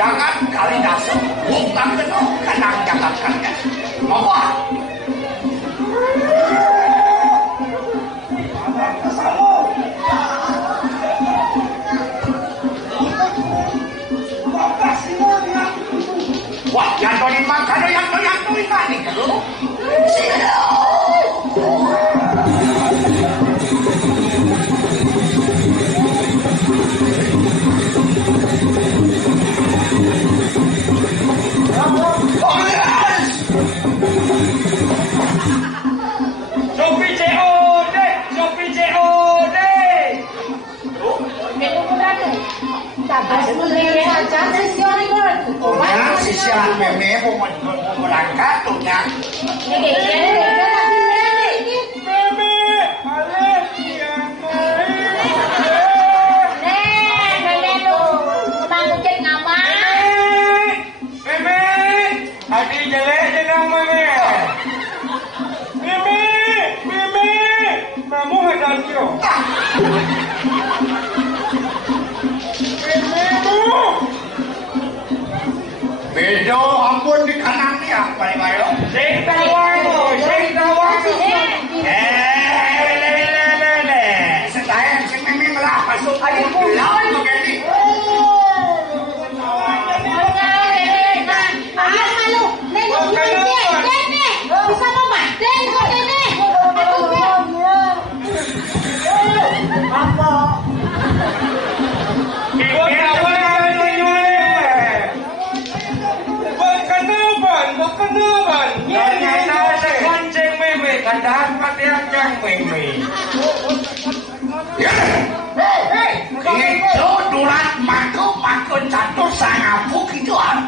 Jangan kali dasar bukan penuh kenang jangan kalian apa? Wah, yang tadi makan yang tadi kali kalau siaran meme mau berangkat tuh ya. Bedo ampun di kanan ni apa ni bayo? Sing tawang. Setayang sing meme melah masuk aja pulang tu kali. Malu, nengok ni. Bisa apa? Tengok ni. Apa? Kadang patiang yang meme. Itu durat makun satu sangapuk itu ah.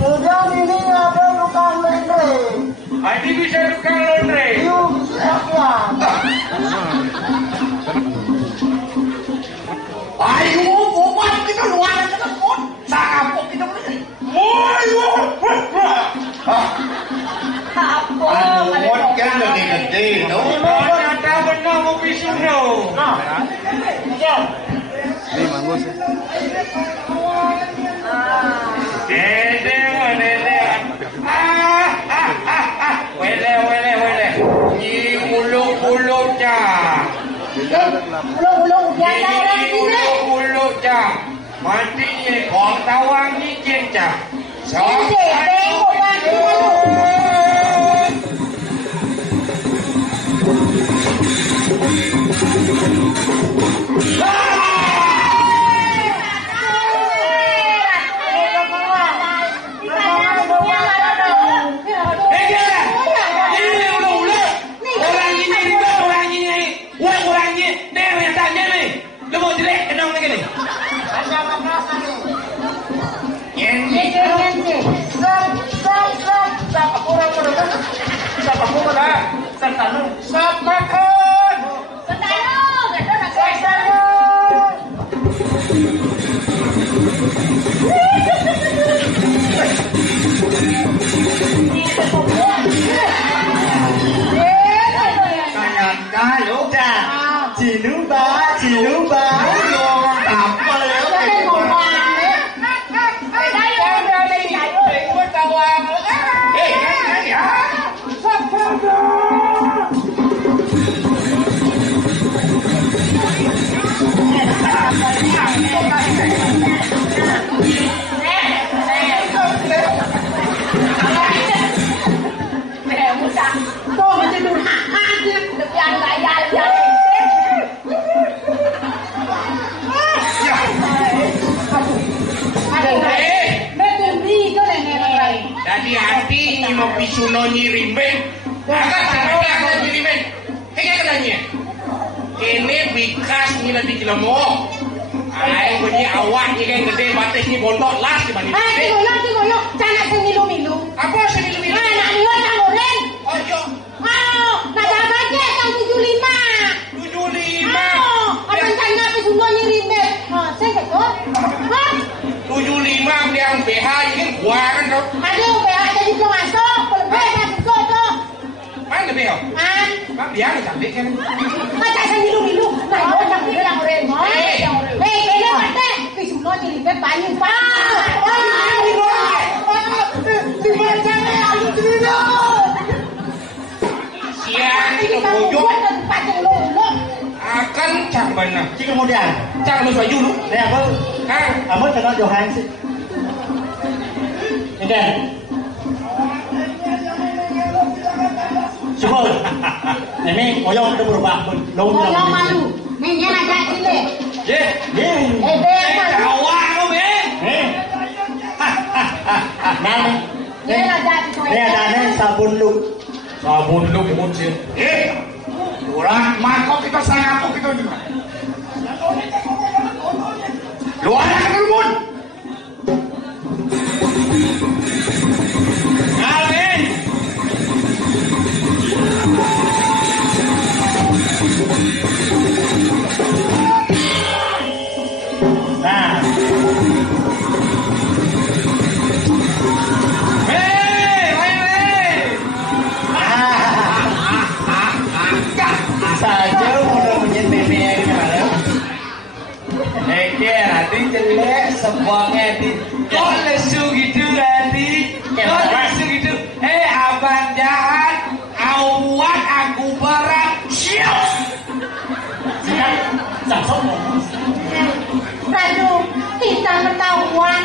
Udang ini ada tukang laundry. Adi bisa tukang laundry. Siapa? Ayo, buat kita luar kita pun. Sangapok kita boleh. Apa? Anu kan gede tu. Ada benar mau pisau tu. Ni manggus. Dede. Wele. Ni mulut jah. Mulut biasa orang sini. Mulut jah. Matinya orang tawang ni jencah. Stop makan. Kalau dah, ciluba. Hati-hati ni mau pisu no nyirim ben. Agak sampai agak nyirim ben. Hingga kenanya. ini lebih kilomok. Ay, bunyi awan ini gede batik ini bontot las di mana? Ngoyo, jangan semilu-milu. Apa semilu-milu? Anak liwa tak goreng. Oh, yo. Nak aja tahun 75. 75. Abang tanya apa semua nyirime. Saya kata, 75 yang BH ini gua kan kau. Ada BH jadi belum masuk, belum BH masuk tuh. Mana BH? Mak biar cantik kan. Macam semilu-milu. Nah, orang bilang goreng. Ini mati. Semua nyirime banyak pak. Siang itu bojok akan cang mana? Chứ kemudian, Cang lu baju lu. đây apa? Amos tengok Johan sih. Ini kan? Semua. Ini koyong itu berubah. Koyong malu. Ini ada sini. Ye. Awak kau be. Nani. Ini ada sabun lu. Sabun lu muncul. Orang mangkok kita sangat apa kita juga. Luar kan rumun. Alvin. Nah. Saja udah menjadi meme gimana? Nanti jelek sebuahnya di. Kok lesu gitu nanti? Kok lesu gitu? Abang jahat, awak aku berat. Siap. Chẳng sống Raju, kita ketahuan.